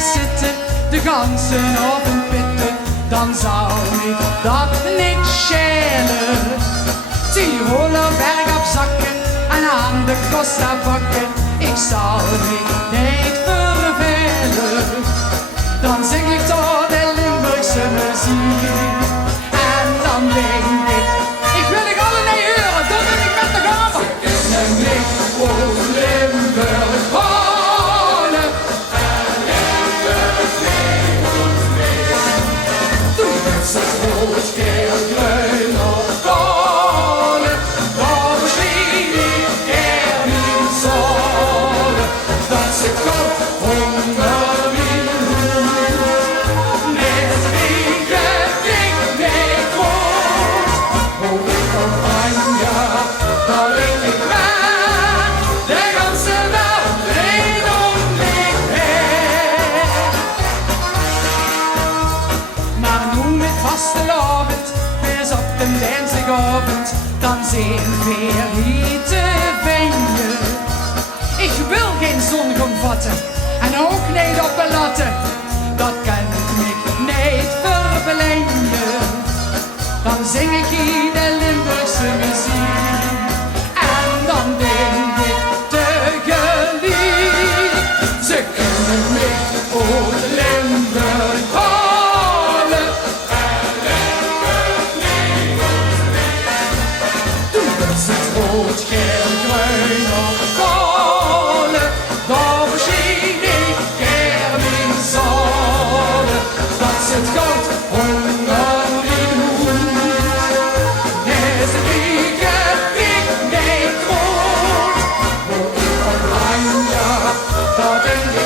zitten, de ganzen op een pitten, dan zou ik dat niet schelen. Tiroler berg op zakken en aan de Costa bakken, ik zal me niet vervelen. Dan zing ik door de Limburgse muziek en dan denk ik wil ik alle nee horen, dan ben ik met de gamen. En ik voor Limburg holen en Limburg neemt mee. Toen is het rood, geel, groen of kolen, dan misschien ik er niet zullen. Dat ze koop onder dan zijn weer hier te vinden. Ik wil geen zon vatten en ook niet op een latten. Dat kan ik niet verblenden. Dan zing ik hier de Limburgse muziek en dan denk ik tegelijk. Ze kunnen me uit Limburg halen en Limburg neemt mee. Toen is het rood, geel, groen of kolen, dan misschien ik er niet zullen. Dat zit goud onder die hoed. Is het liegen, ik niet goed. Hoe ik oranje, dat denk ik.